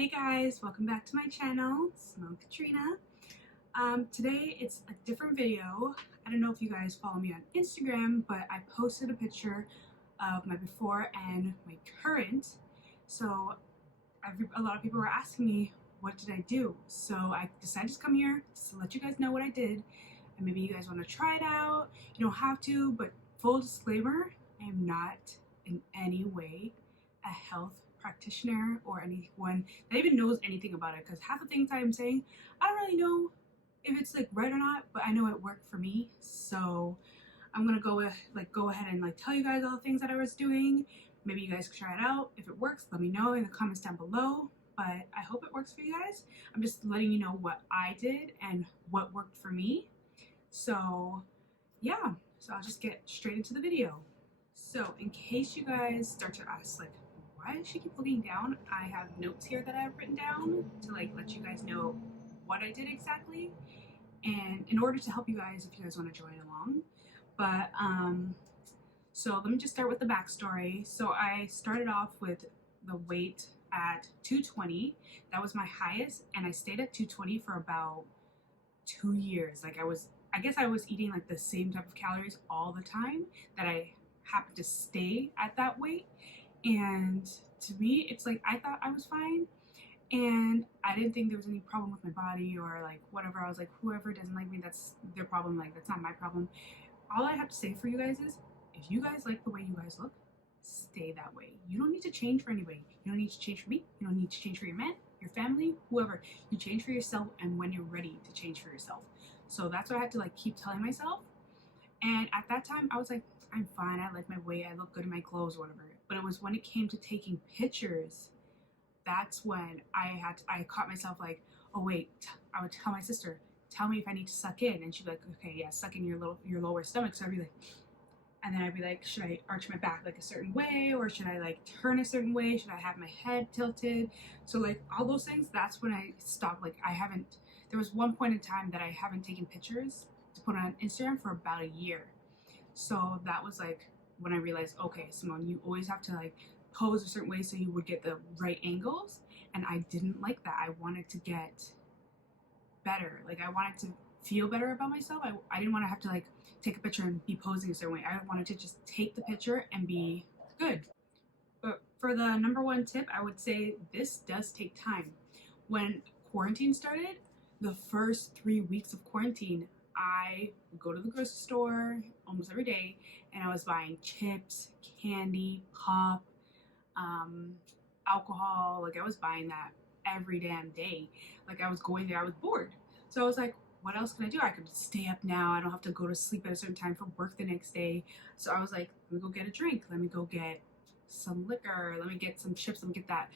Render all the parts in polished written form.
Hey guys, welcome back to my channel, Simone Katrina. Today it's a different video. I don't know if you guys follow me on Instagram, but I posted a picture of my before and my current. So a lot of people were asking me, what did I do? So I decided to come here to let you guys know what I did. And maybe you guys want to try it out. You don't have to, but full disclaimer, I am not in any way a health practitioner or anyone that even knows anything about it, because half the things I'm saying I don't really know if it's like right or not, but I know it worked for me. So I'm gonna go ahead and tell you guys all the things that I was doing. Maybe you guys can try it out. If it works, let me know in the comments down below, but I hope it works for you guys. I'm just letting you know what I did and what worked for me. So yeah, so I'll just get straight into the video. So in case you guys start to ask why does she keep looking down, I have notes here that I've written down to let you guys know what I did exactly, and in order to help you guys if you guys want to join along. But so let me just start with the backstory. So I started off with the weight at 220. That was my highest, and I stayed at 220 for about 2 years. I guess I was eating the same type of calories all the time, that I happened to stay at that weight. And to me, it's I thought I was fine, and I didn't think there was any problem with my body or whatever. I was like, whoever doesn't like me, that's their problem. That's not my problem. All I have to say for you guys is, if you guys like the way you guys look, stay that way. You don't need to change for anybody. You don't need to change for me. You don't need to change for your man, your family, whoever. You change for yourself, and when you're ready to change for yourself. So that's what I had to keep telling myself. And at that time, I was like, I'm fine. I like my weight. I look good in my clothes, whatever. But it was when it came to taking pictures, that's when I caught myself oh wait. I would tell my sister, tell me if I need to suck in, and she'd be like, okay, yeah, suck in your lower stomach. So I'd be like, and then I'd be like, should I arch my back a certain way, or should I turn a certain way? Should I have my head tilted? So all those things. That's when I stopped. There was one point in time that I haven't taken pictures to put on Instagram for about a year. So that was when I realized, okay, Simone, you always have to pose a certain way so you would get the right angles. And I didn't like that. I wanted to get better. I wanted to feel better about myself. I didn't want to have to take a picture and be posing a certain way. I wanted to just take the picture and be good. But for the number one tip, I would say this does take time. When quarantine started, the first 3 weeks of quarantine, I would go to the grocery store almost every day, and I was buying chips, candy, pop, alcohol. I was buying that every damn day. I was going there, I was bored. So I was like, what else can I do? I could stay up now. I don't have to go to sleep at a certain time for work the next day. So I was like, let me go get a drink. Let me go get some liquor. Let me get some chips. Let me get that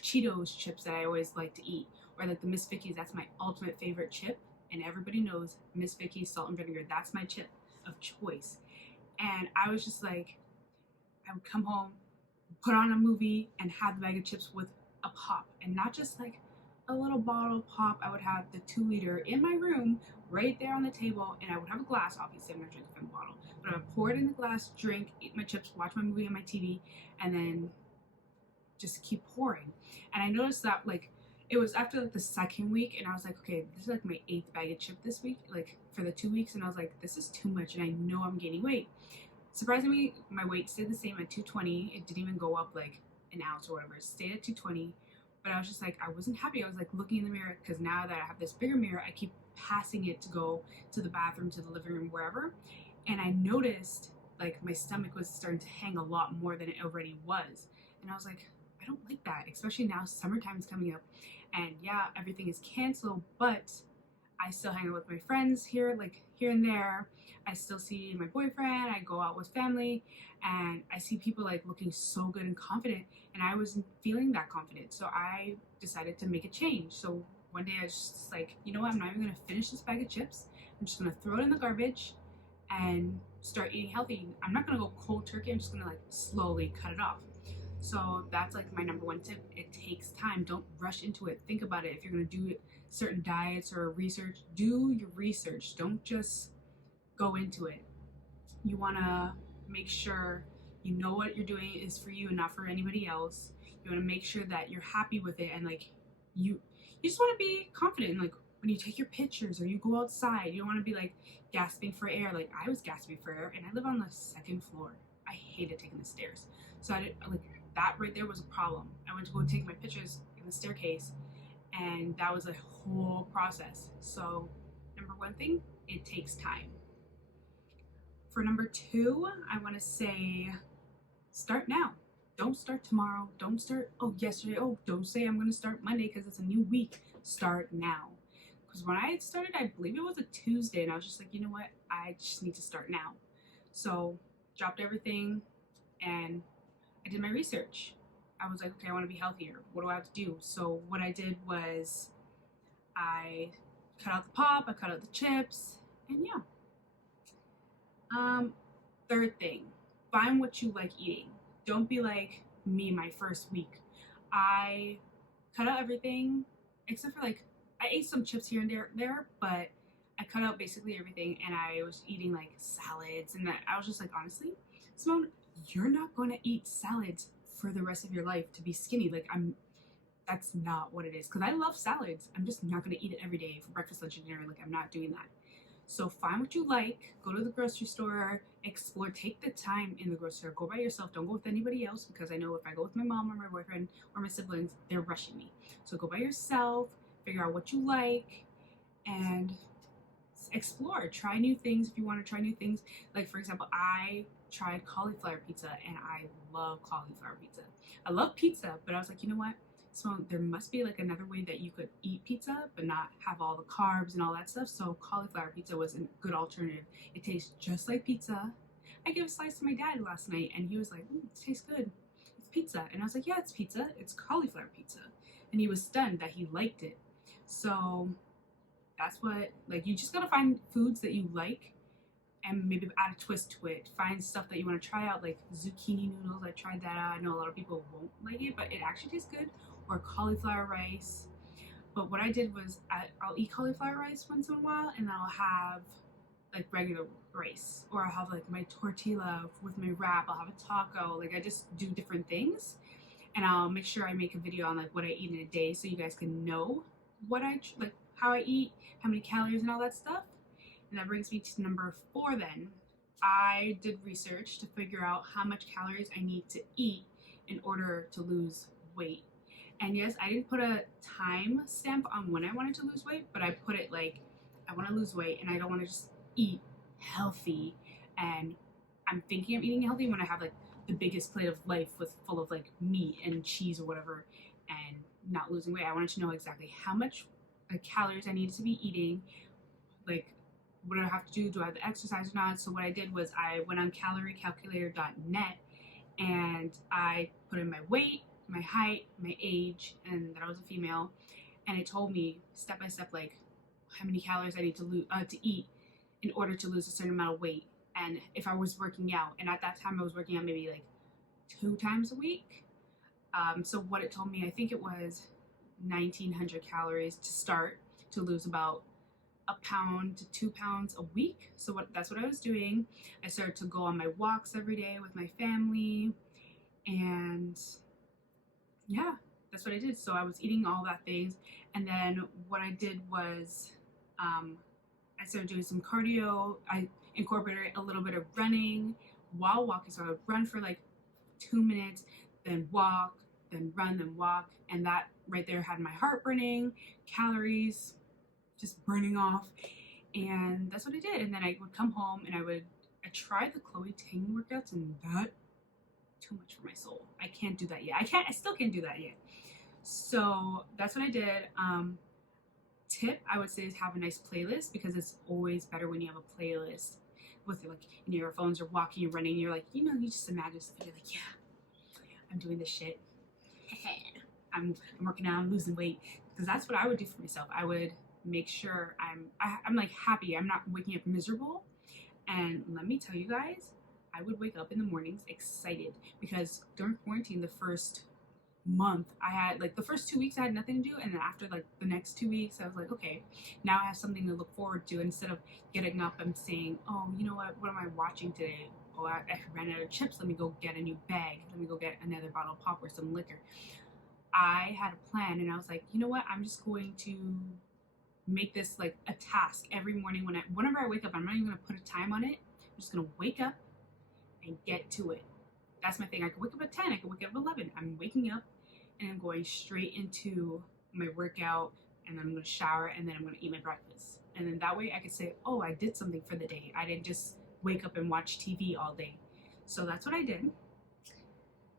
Cheetos chips that I always like to eat. Or the Miss Vicky's. That's my ultimate favorite chip. And everybody knows Miss Vicky's salt and vinegar. That's my chip of choice. And I was just I would come home, put on a movie, and have the bag of chips with a pop. And not just a little bottle of pop. I would have the 2-liter in my room right there on the table, and I would have a glass. Obviously I'm not drinking from the bottle, but I would pour it in the glass, drink, eat my chips, watch my movie on my TV, and then just keep pouring. And I noticed that it was after the second week, and I was like, okay, this is my 8th bag of chip this week, for the 2 weeks, and I was like, this is too much, and I know I'm gaining weight. Surprisingly, my weight stayed the same at 220. It didn't even go up an ounce or whatever. It stayed at 220. But I was just I wasn't happy. I was looking in the mirror, because now that I have this bigger mirror, I keep passing it to go to the bathroom, to the living room, wherever. And I noticed my stomach was starting to hang a lot more than it already was. And I was like, I don't like that, especially now summertime is coming up. And yeah, everything is canceled, but I still hang out with my friends here and there. I still see my boyfriend. I go out with family, and I see people looking so good and confident, and I wasn't feeling that confident. So I decided to make a change. So one day I was just you know what? I'm not even gonna finish this bag of chips. I'm just gonna throw it in the garbage and start eating healthy. I'm not gonna go cold turkey. I'm just gonna slowly cut it off. So that's my number one tip. It takes time. Don't rush into it. Think about it. If you're gonna do certain diets or research, do your research. Don't just go into it. You wanna make sure You know what you're doing is for you and not for anybody else. You want to make sure that you're happy with it, and like you just want to be confident. Like when you take your pictures or you go outside, you don't want to be like gasping for air. Like I was gasping for air, and I live on the second floor. I hated taking the stairs, so I didn't like that. Right there was a problem. I went to go take my pictures in the staircase, and that was a whole process. So number one thing, it takes time. For number two, I want to say start now. Don't start tomorrow. Don't start, oh, yesterday. Oh, don't say I'm going to start Monday because it's a new week. Start now. Because when I had started, I believe it was a Tuesday, and I was just like, you know what? I just need to start now. So dropped everything and I did my research. I was like, okay, I want to be healthier. What do I have to do? So what I did was I cut out the pop, I cut out the chips, and yeah. Third thing, find what you like eating. Don't be like me my first week. I cut out everything except for like I ate some chips here and there, but I cut out basically everything, and I was eating like salads, and that I was just like, honestly, Simone, you're not going to eat salads for the rest of your life to be skinny. Like that's not what it is. Because I love salads. I'm just not going to eat it every day for breakfast, lunch, and dinner. Like I'm not doing that. So find what you like, go to the grocery store, explore, take the time in the grocery store. Go by yourself, don't go with anybody else, because I know if I go with my mom or my boyfriend or my siblings, they're rushing me. So go by yourself, figure out what you like, and explore. Try new things if you want to try new things. Like for example, I tried cauliflower pizza and I love cauliflower pizza. I love pizza, but I was like, you know what? So there must be like another way that you could eat pizza but not have all the carbs and all that stuff. So cauliflower pizza was a good alternative. It tastes just like pizza. I gave a slice to my dad last night and he was like, it tastes good. It's pizza. And I was like, yeah, it's pizza. It's cauliflower pizza. And he was stunned that he liked it. So that's what, like, you just gotta find foods that you like and maybe add a twist to it. Find stuff that you want to try out, like zucchini noodles. I tried that out. I know a lot of people won't like it, but it actually tastes good. Or cauliflower rice. But what I did was I'll eat cauliflower rice once in a while, and I'll have like regular rice, or I'll have like my tortilla with my wrap. I'll have a taco. Like I just do different things, and I'll make sure I make a video on like what I eat in a day, so you guys can know what I like, how I eat, how many calories, and all that stuff. And that brings me to number 4 then. I did research to figure out how much calories I need to eat in order to lose weight. And yes, I didn't put a time stamp on when I wanted to lose weight, but I put it like, I want to lose weight and I don't want to just eat healthy. And I'm thinking I'm eating healthy when I have like the biggest plate of life with full of like meat and cheese or whatever and not losing weight. I wanted to know exactly how much calories I needed to be eating, like what do I have to do? Do I have to exercise or not? So what I did was I went on caloriecalculator.net and I put in my weight, my height, my age, and that I was a female, and it told me step by step like how many calories I need to eat in order to lose a certain amount of weight, and if I was working out. And at that time, I was working out maybe like 2 times a week. So what it told me, I think it was 1,900 calories to start to lose about a pound to 2 pounds a week. So that's what I was doing. I started to go on my walks every day with my family, and yeah, that's what I did. So I was eating all that things, and then what I did was I started doing some cardio. I incorporated a little bit of running while walking. So I would run for like 2 minutes, then walk, then run, then walk, and that right there had my heart burning, calories just burning off, and that's what I did. And then I would come home and I tried the Chloe Ting workouts, and that too much for my soul. I can't do that yet. I still can't do that yet. So that's what I did. Tip I would say is have a nice playlist, because it's always better when you have a playlist with like in your earphones or walking, you're running, you're like, you just imagine stuff. You're like, yeah, I'm doing this shit. I'm working out, I'm losing weight, because that's what I would do for myself. I would make sure I'm like happy. I'm not waking up miserable. And let me tell you guys, I would wake up in the mornings excited, because during quarantine, the first month I had like the first 2 weeks I had nothing to do, and then after like the next 2 weeks I was like, okay, now I have something to look forward to, instead of getting up and saying, oh, you know what am I watching today? oh, I ran out of chips, let me go get a new bag, let me go get another bottle of pop or some liquor. I had a plan, and I was like, you know what, I'm just going to make this like a task every morning. Whenever I wake up, I'm not even gonna put a time on it. I'm just gonna wake up and get to it. That's my thing. I can wake up at 10, I can wake up at 11. I'm waking up and I'm going straight into my workout, and then I'm gonna shower, and then I'm gonna eat my breakfast. And then that way I can say, oh, I did something for the day. I didn't just wake up and watch TV all day. So that's what I did.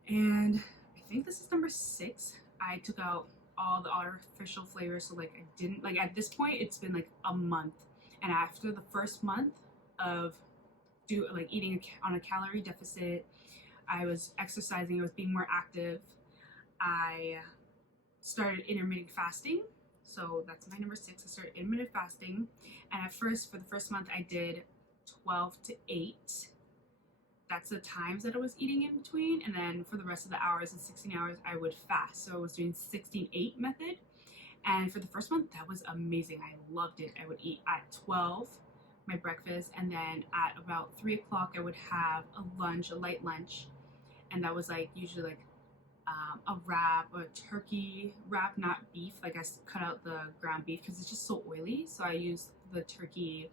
And I think this is number 6. I took out all the artificial flavors. So like I didn't, like at this point it's been like a month, and after the first month of eating on a calorie deficit, I was exercising, I was being more active, I started intermittent fasting. So that's my number 6. I started intermittent fasting, and at first, for the first month, I did 12 to 8. That's the times that I was eating in between, and then for the rest of the hours, the 16 hours, I would fast. So I was doing 16-8 method, and for the first month, that was amazing. I loved it. I would eat at 12, my breakfast, and then at about 3 o'clock, I would have a lunch, a light lunch, and that was like usually like a wrap, a turkey wrap, not beef. Like I cut out the ground beef because it's just so oily. So I used the turkey.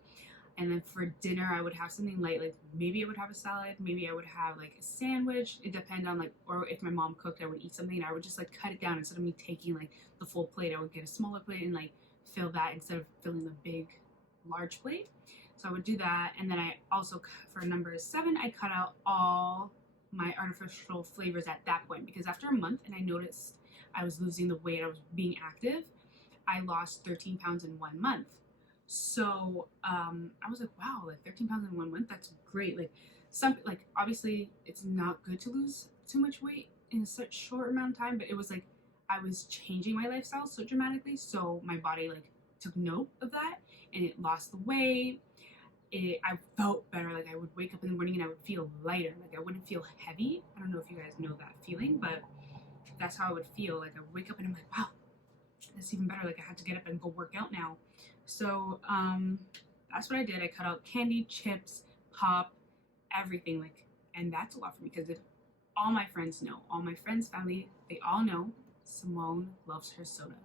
And then for dinner, I would have something light, like maybe I would have a salad, maybe I would have like a sandwich. It depended on like, or if my mom cooked, I would eat something. And I would just like cut it down. Instead of me taking like the full plate, I would get a smaller plate and like fill that instead of filling the big, large plate. So I would do that. And then I also, for number 7, I cut out all my artificial flavors at that point, because after a month and I noticed I was losing the weight, I was being active, I lost 13 pounds in 1 month. So I was like, wow, like 13 pounds in 1 month, that's great. Like obviously it's not good to lose too much weight in such short amount of time, but it was like I was changing my lifestyle so dramatically, so my body like took note of that, and it lost the weight. I felt better. Like I would wake up in the morning and I would feel lighter. Like I wouldn't feel heavy. I don't know if you guys know that feeling, but that's how I would feel. Like I would wake up and I'm like, wow, that's even better. Like I had to get up and go work out now. So that's what I did. I cut out candy, chips, pop, everything. Like, and that's a lot for me because all my friends know, all my friends, family, they all know Simone loves her soda.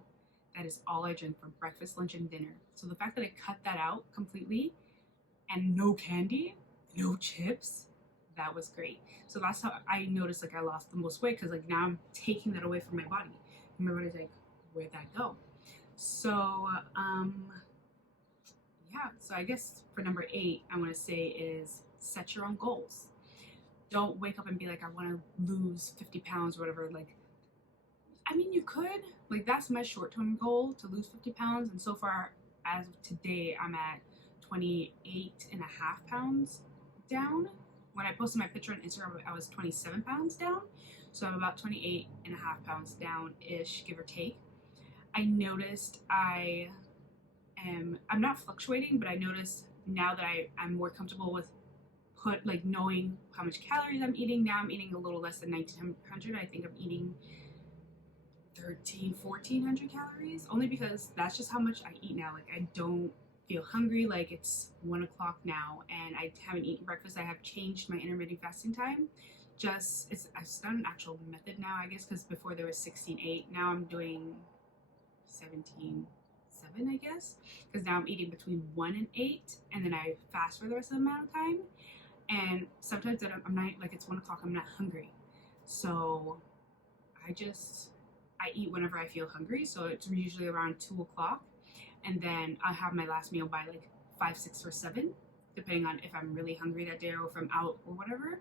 That is all I drink for breakfast, lunch, and dinner. So the fact that I cut that out completely, and no candy, no chips, that was great. So that's how I noticed like I lost the most weight, because like now I'm taking that away from my body. And my body's like, where'd that go? So yeah, so I guess for number 8, I want to say is set your own goals. Don't wake up and be like, I want to lose 50 pounds or whatever. Like, I mean, you could, like, that's my short-term goal, to lose 50 pounds. And so far, as of today, I'm at 28.5 pounds down. When I posted my picture on Instagram, I was 27 pounds down. So I'm about 28.5 pounds down-ish, give or take. I noticed I'm not fluctuating, but I noticed now that I'm more comfortable with knowing how much calories I'm eating. Now I'm eating a little less than 1,900. I think I'm eating 1,400 calories, only because that's just how much I eat now. Like I don't feel hungry. Like it's 1 o'clock now and I haven't eaten breakfast. I have changed my intermittent fasting time. I've done an actual method now, I guess, because before there was 16-8. Now I'm doing 17-7, I guess, because now I'm eating between 1 and 8, and then I fast for the rest of the amount of time. And sometimes I'm not, like it's 1 o'clock, I'm not hungry, so I eat whenever I feel hungry. So it's usually around 2 o'clock, and then I have my last meal by like 5, 6, or 7, depending on if I'm really hungry that day or if I'm out or whatever.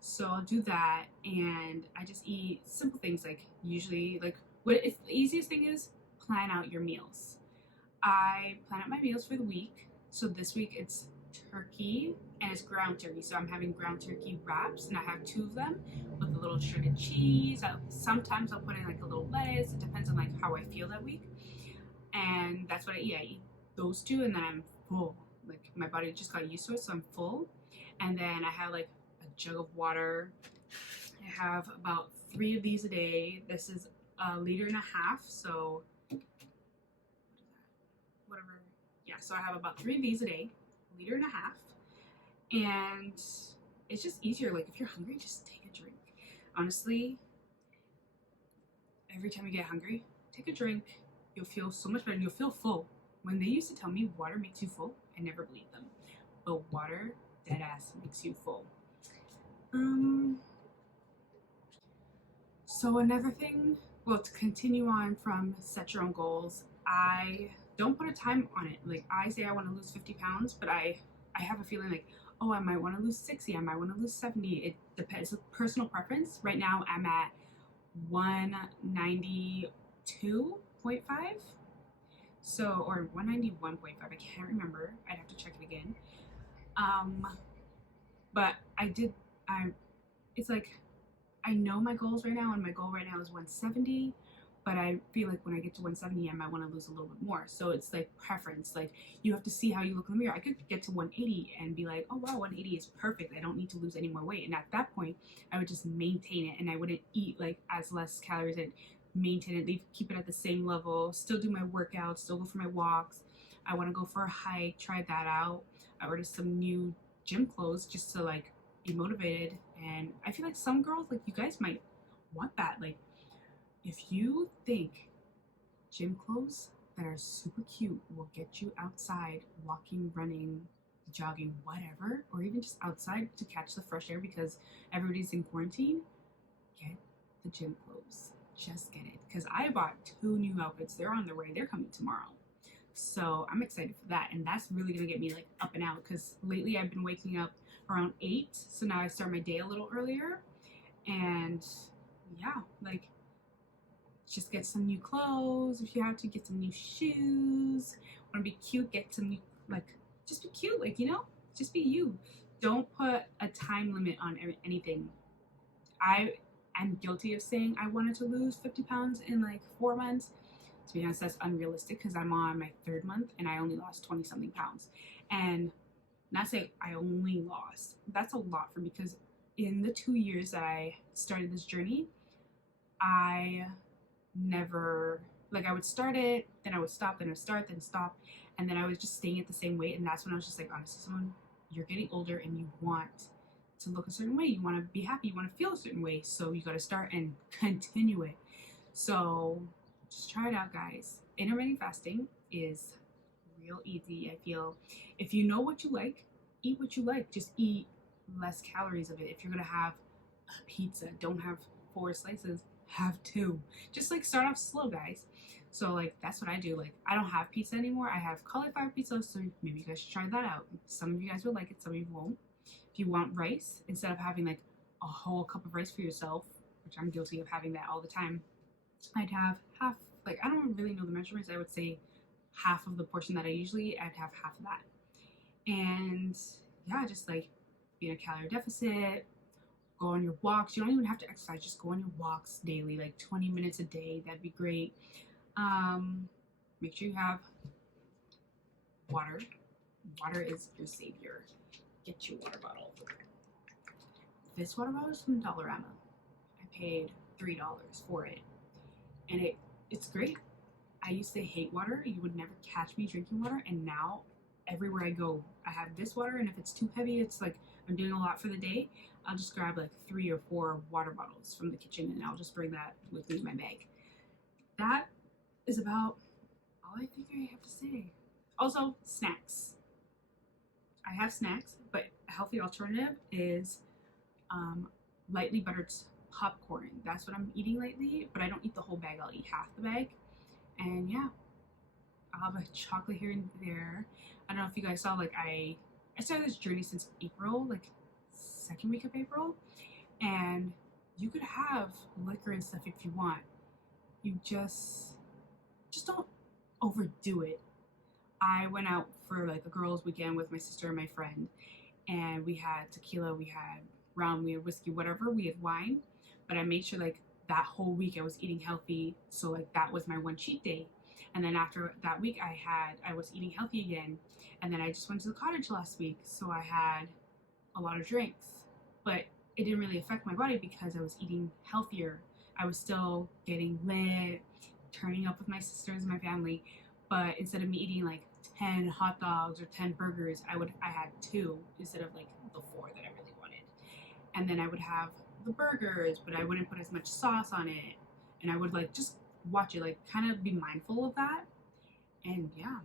So I'll do that, and I just eat simple things. Like usually, like the easiest thing is plan out your meals. I plan out my meals for the week. So this week it's turkey, and it's ground turkey. So I'm having ground turkey wraps, and I have 2 of them with a little shredded cheese. Sometimes I'll put in like a little lettuce. It depends on like how I feel that week. And that's what I eat. I eat those 2, and then I'm full. Like my body just got used to it, so I'm full. And then I have like a jug of water. I have about 3 of these a day. This is 1.5 liters. So whatever. Yeah, so I have about 3 of these a day, 1.5 liters. And it's just easier. Like if you're hungry, just take a drink. Honestly, every time you get hungry, take a drink. You'll feel so much better. You'll feel full. When they used to tell me water makes you full, I never believed them. But water, dead ass, makes you full. So another thing, well, to continue on from set your own goals, I don't put a time on it. Like I say I want to lose 50 pounds, but I have a feeling like, oh, I might want to lose 60, I might want to lose 70. It depends. It's personal preference. Right now I'm at 192.5. So, or 191.5, I can't remember. I'd have to check it again. But it's like, I know my goals right now, and my goal right now is 170, but I feel like when I get to 170, I might want to lose a little bit more. So it's like preference. Like you have to see how you look in the mirror. I could get to 180 and be like, oh wow, 180 is perfect. I don't need to lose any more weight. And at that point, I would just maintain it, and I wouldn't eat like as less calories and maintain it. Keep it at the same level. Still do my workouts. Still go for my walks. I want to go for a hike. Try that out. I ordered some new gym clothes just to like be motivated. And I feel like some girls, like you guys might want that. Like if you think gym clothes that are super cute will get you outside walking, running, jogging, whatever, or even just outside to catch the fresh air because everybody's in quarantine, get the gym clothes. Just get it. Because I bought 2 new outfits. They're on their way. They're coming tomorrow. So I'm excited for that. And that's really going to get me like up and out because lately I've been waking up around 8. So now I start my day a little earlier. And yeah, like just get some new clothes. If you have to, get some new shoes. Want to be cute, get some new, like, just be cute. Like, you know, just be you. Don't put a time limit on anything. I'm guilty of saying I wanted to lose 50 pounds in like 4 months. To be honest, that's unrealistic because I'm on my 3rd month and I only lost 20 something pounds. And not say I only lost, that's a lot for me because in the 2 years that I started this journey, I never, like I would start it, then I would stop, then I would start, then stop. And then I was just staying at the same weight. And that's when I was just like, honestly, someone, you're getting older and you want to look a certain way. You want to be happy. You want to feel a certain way. So you got to start and continue it. So just try it out, guys. Intermittent fasting is real easy. I feel if you know what you like, eat what you like. Just eat less calories of it. If you're going to have a pizza, don't have 4 slices, have 2. Just like start off slow, guys. So like that's what I do. Like I don't have pizza anymore. I have cauliflower pizza, so maybe you guys should try that out. Some of you guys will like it, some of you won't. If you want rice, instead of having like a whole cup of rice for yourself, which I'm guilty of having that all the time, I'd have half, like I don't really know the measurements, I would say half of the portion that I usually eat, I'd have half of that. And yeah, just like be in a calorie deficit, go on your walks. You don't even have to exercise, just go on your walks daily, like 20 minutes a day. That'd be great. Make sure you have water. Water is your savior. Get your water bottle. This water bottle is from Dollarama. I paid $3 for it. And it's great. I used to hate water. You would never catch me drinking water. And now everywhere I go, I have this water. And if it's too heavy, it's like I'm doing a lot for the day, I'll just grab like 3 or 4 water bottles from the kitchen and I'll just bring that with me in my bag. That is about all I think I have to say. Also, snacks. I have snacks, but a healthy alternative is lightly buttered popcorn. That's what I'm eating lately, but I don't eat the whole bag. I'll eat half the bag. And yeah, I'll have a chocolate here and there. I don't know if you guys saw, like I started this journey since April, like 2nd week of April, and you could have liquor and stuff if you want. You just don't overdo it. I went out for like a girls' weekend with my sister and my friend, and we had tequila, we had rum, we had whiskey, whatever, we had wine, but I made sure like that whole week I was eating healthy, so like that was my one cheat day. And then after that week I was eating healthy again, and then I just went to the cottage last week, so I had a lot of drinks, but it didn't really affect my body because I was eating healthier. I was still getting lit, turning up with my sisters and my family, but instead of me eating like 10 hot dogs or 10 burgers, I had 2 instead of like the 4 that I really wanted. and then I would have the burgers, but I wouldn't put as much sauce on it, and I would like just watch it, like kind of be mindful of that. And yeah,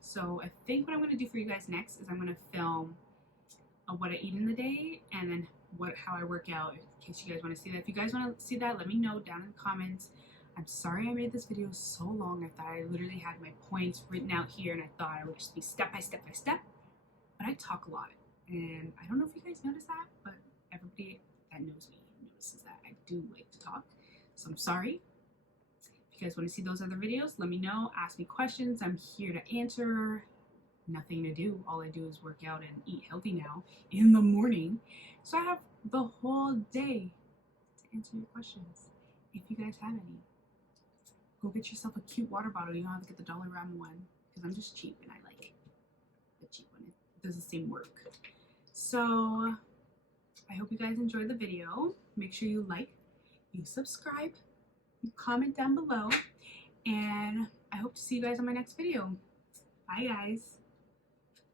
so I think what I'm going to do for you guys next is I'm going to film what I eat in the day, and then how I work out, in case you guys want to see that. If you guys want to see that, let me know down in the comments. I'm sorry I made this video so long. I thought I literally had my points written out here, and I thought I would just be step by step by step, but I talk a lot, and I don't know if you guys notice that, but everybody that knows me notices that I do like to talk. So I'm sorry. If you guys want to see those other videos, let me know. Ask me questions. I'm here to answer. Nothing to do. All I do is work out and eat healthy now in the morning. So I have the whole day to answer your questions. If you guys have any, go get yourself a cute water bottle. You don't have to get the $1 one, because I'm just cheap and I like the cheap one. It does the same work. So I hope you guys enjoyed the video. Make sure you like, you subscribe, you comment down below, and I hope to see you guys on my next video. Bye guys.